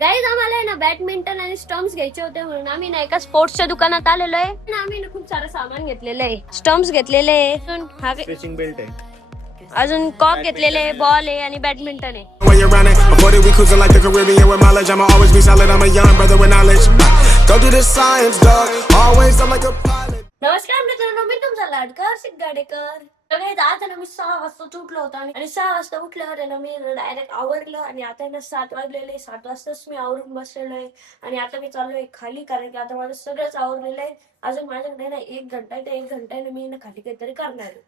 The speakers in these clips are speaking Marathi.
गाईज आम्हाला आहे ना बॅडमिंटन आणि स्टम्प्स घ्यायचे होते म्हणून आम्ही ना एका स्पोर्ट्सच्या दुकानात आलेलो आहे आणि आम्ही ना खूप सारं सामान घेतलेलं आहे. स्टम्प्स घेतलेले आहे, स्ट्रेचिंग बेल्ट आहे. अजून कॉक घेतलेले आहे, बॉल आहे आणि बॅडमिंटन आहे. When you're running, before that we cruising like the Caribbean with mileage. I'ma always be solid. I'm a young brother with knowledge. Go do the science, dog. Always up like a pilot. नमस्कार मित्रांनो, मी तुमचा लाडका सिद्ध गाडेकर. तर guys, आज आहे ना मी 6 वाजता उठलो होतो आणि 6 वाजता उठल्यावर आहे ना मी डायरेक्ट आवरलं आणि आता आहे ना 7 वाजलेले. 7 वाजताच मी आवरून बसलेलो आहे आणि आता मी चाललोय खाली, कारण की आता माझं सगळंच आवरलेलं आहे. अजून माझ्याकडे ना 1 घंटा आहे, त्या 1 घंट्याने मी ना खाली काहीतरी करणार आहे.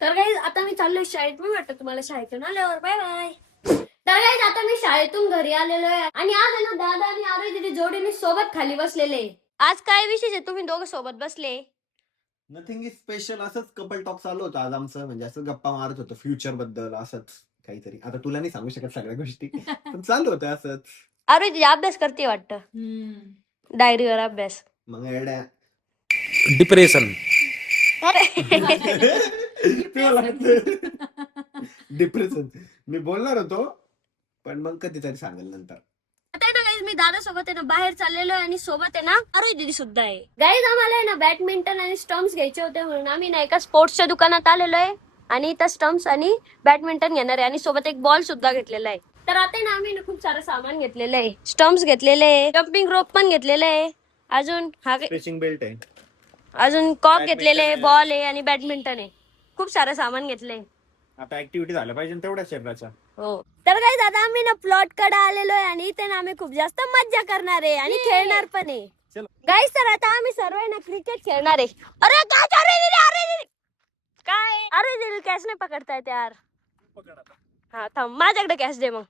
तर गाईज आता मी चाललोय शाळेत. मी वाटतं तुम्हाला शाळेतून आल्यावर. Bye bye. तर गाईज आता मी शाळेतून घरी आलेलो आहे आणि आज आहे ना दादा आणि आरोही दीदी जोडीने सोबत खाली बसलेले. आज काय विशेष आहे, तुम्ही दोघं सोबत बसले? Nothing is special. असंच कपल टॉक चालू होतं आज आमचं, म्हणजे असं गप्पा मारत होतो फ्युचर बद्दल, असंच काहीतरी. आता तुला नाही सांगू शकत सगळ्या गोष्टी, पण चालू होतं असंच. आरोही दीदी अभ्यास करते वाटतं, डायरीवर अभ्यास. मग एवढ्या डिप्रेशन. डिप्रेशन मी बोलणार होतो, पण मग कधीतरी सांगेल नंतर. आता आहे ना गाईज मी दादा सोबत आहे ना बाहेर चाललेलो आहे आणि सोबत आहे ना आरोही दीदी सुद्धा आहे. गाईज आम्हाला आहे ना बॅडमिंटन आणि स्टम्प्स घ्यायचे होते म्हणून आम्ही ना एका स्पोर्ट्सच्या दुकानात आलेलो आहे आणि इथं स्टम्प्स आणि बॅडमिंटन घेणार आहे आणि सोबत एक बॉल सुद्धा घेतलेला आहे. तर आता आहे ना आम्ही ना खूप सारं सामान घेतलेलं आहे. स्टम्प्स घेतलेले आहे, जम्पिंग रोप पण घेतलेले आहे, अजून स्ट्रेचिंग बेल्ट आहे. अजून कॉक घेतलेले आहे, बॉल आहे आणि बॅडमिंटन आहे. खूप सारं सामान घेतलंय. आता ऍक्टिव्हिटी झाल्या पाहिजे ना तेवढ्या शरीराच्या. हो. तर काही आता आम्ही ना प्लॉट कडे आलेलो आहे आणि इथे ना आम्ही खूप जास्त मज्जा करणार आहे आणि खेळणार पण आहे. चलो. गाईस तर आता आम्ही सर्व ना क्रिकेट खेळणार आहे. अरे काय काय अरे दिल कॅच नाही पकडतायत यार. हा थांब, माझ्याकडे कॅच दे मग.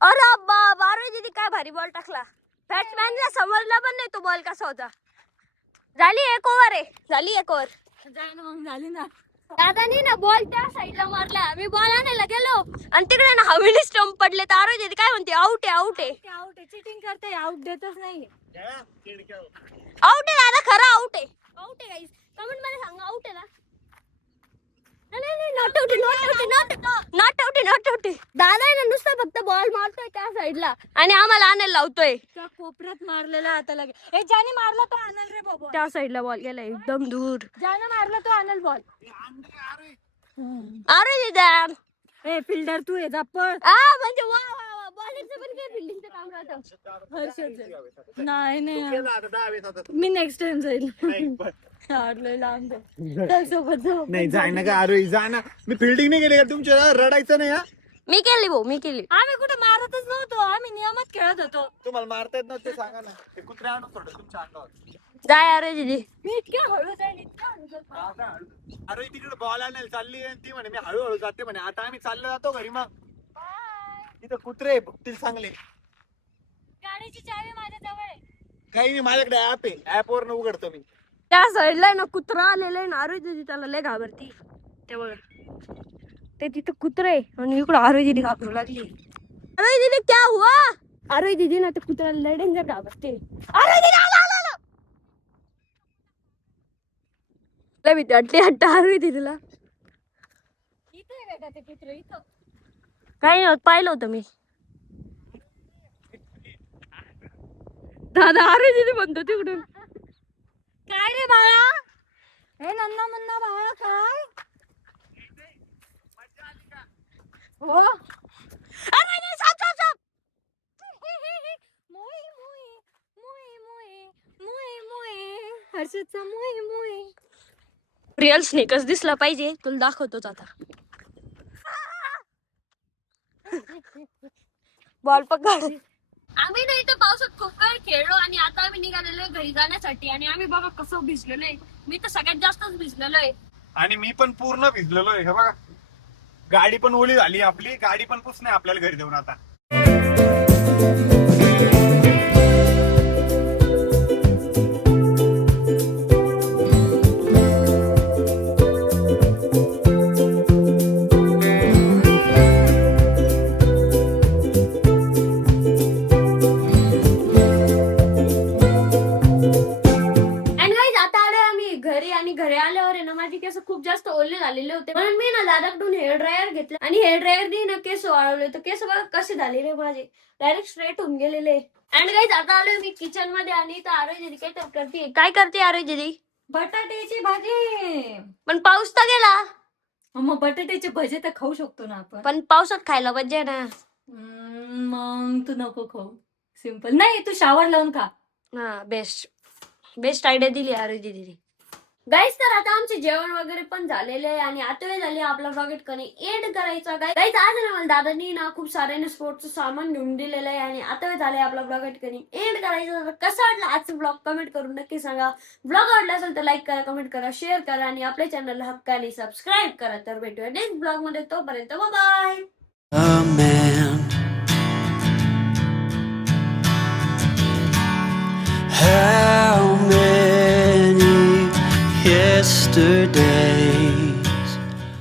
अरे बाबा, अरे दीदी काय भारी बॉल टाकला. बॅट्समॅनला समजला पण नाही तो बॉल कसा होता. झाली 1 ओव्हर आहे, झाली 1 ओव्हर. झाली ना. दादानी ना बॉल त्या साईडला मारला, मी बॉल आणायला गेलो आणि तिकडे ना हवेली स्टंप पडले. तर आरोही दीदी काय म्हणते, आउट आहे आउट आहे आउट आहे, चिटिंग करते, आउट देतच नाही. आउट आहे दादा, खरं आउट आहे. आउट आहे गाईस, कमेंट मध्ये सांगा आउट आहे ना. नाही नॉट आउट आहे, नॉट आउट आहे, नॉट आउट आहे, नॉट आउट आहे. दादा आहे ना नुसता फक्त बॉल मारतोय त्या साईडला आणि आम्हाला आणायला लावतोय. त्या कोपऱ्यात मारलेला आता लगे. ए ज्याने मारला तो आणल रे बाबा. त्या साईडला बॉल गेला एकदम दूर. ज्याने मारला तो आणल बॉल. अरे दीदा, ए फिल्डर तू ये जा पळ. म्हणजे वा वा वा, बॉलरचं पण काय फिल्डिंगचं काम राहतं. हर्षद नाही मी नेक्स्ट टाइम जाईल. हारलोय लांब चल सोबत जाऊ. नाही जाय ना का आरोही, जा ना. मी फिल्डिंग नाही केली का तुमच्या, रडायचं नाही हा. मी केली भाऊ, मी केली. आम्ही कुठे मारतच नव्हतो, आम्ही नियमात खेळत होतो. तुम्हाला मारता येत नव्हते सांगा ना. ते कुत्रे आणून सोडलं तुमच्या अंगावर. जाय अरे दीदी. मी इतक्या हळू जाईल, इतक्या हळू जाईल. अरे तिकडे बॉल आणायला चालली आणि ती म्हणे मी हळूहळू जाते म्हणे. आता आम्ही चाललो जातो घरी. मग तिथं कुत्रे भुकतील चांगले. गाडीची चावी माझ्या जवळ आहे. काही नाही, माझ्याकडे ऍप आहे, ऍप वरनं उघडतो मी. त्या साईडला ना कुत्रा आलेला आहे ना, आरोही दीदी त्याला लय घाबरती. ते बघ, ते तिथं कुत्रा आहे आणि इकडं आरोही दीदी घाबरू लागली. आरोही दीदी क्या हुआ? आरोही दीदी ना ते कुत्र्याला लय डेंजर घाबरते. आरोही दीदी आला आला आला. लय भीती वाटली वाटतं आरोही दीदीला. इथे आहे बेटा ते कुत्र इथं. काही नव्हतं, पाहिलं होतं मी. दादा आरोही दीदी म्हणतो तिकडून. काय रे बाळा, हे नन्ना मुन्ना बाळा काय हो. अरे नाही, साप साप साप. मोई मोई मोई मोई मोई मोई हर्षदचा मोई मोई. रिअल स्नेकच दिसला पाहिजे, तुला दाखवतोच आता. बॉल पकड. आम्ही ना इथं पावसात खूप वेळ खेळलो आणि आता आम्ही निघालेलो घरी जाण्यासाठी आणि आम्ही बघा कसं भिजलेलो आहे. मी तर सगळ्यात जास्तच भिजलेलो आहे. आणि मी पण पूर्ण भिजलेलो आहे. हे बघा, गाडी पण ओली झाली आपली. गाडी पण पुसणे आपल्याला घरी देऊन आता. घरी आणि घरी आल्यावर आहे ना माझी केस खूप जास्त ओले झालेले होते म्हणून मी ना दादाकडून हेअर ड्रायर घेतलं आणि हेअर ड्रायरनी ना केस वाळवले, तर केस बघा कसे झालेले माझे, डायरेक्ट स्ट्रेट होऊन गेलेले. अँड गाईज आता आलोय मी किचन मध्ये आणि इथं आरोय दीदी काय करते आरोय दीदी? बटाट्याची भाजी. पण पाऊस तर गेला. मग बटाट्याचे भजे तर खाऊ शकतो ना आपण. पण पावसात खायला पाहिजे ना. मग तू नको खाऊ, सिंपल. नाही, तू शावर लावून खा. हा, बेस्ट आयडिया दिली आरोय दीदी. गाईज तर आता आमचे जेवण वगैरे पण झालेले आहे आणि आता वेळ झाली आपला ब्लॉग कधी एंड करायचा. गाईज आज ना मला दादांनी ना खूप सारे स्पोर्टचं सामान घेऊन दिलेलं आहे आणि आता वेळ झाले आपला ब्लॉग कधी एंड करायचा. कसा वाटला आजचा ब्लॉग कमेंट करून नक्की सांगा. ब्लॉग आवडला असेल तर लाईक करा, कमेंट करा, शेअर करा आणि आपल्या चॅनलला हक्काने सबस्क्राईब करा. तर भेटूया नेक्स्ट ब्लॉग मध्ये, तोपर्यंत bye. A man. How many yesterdays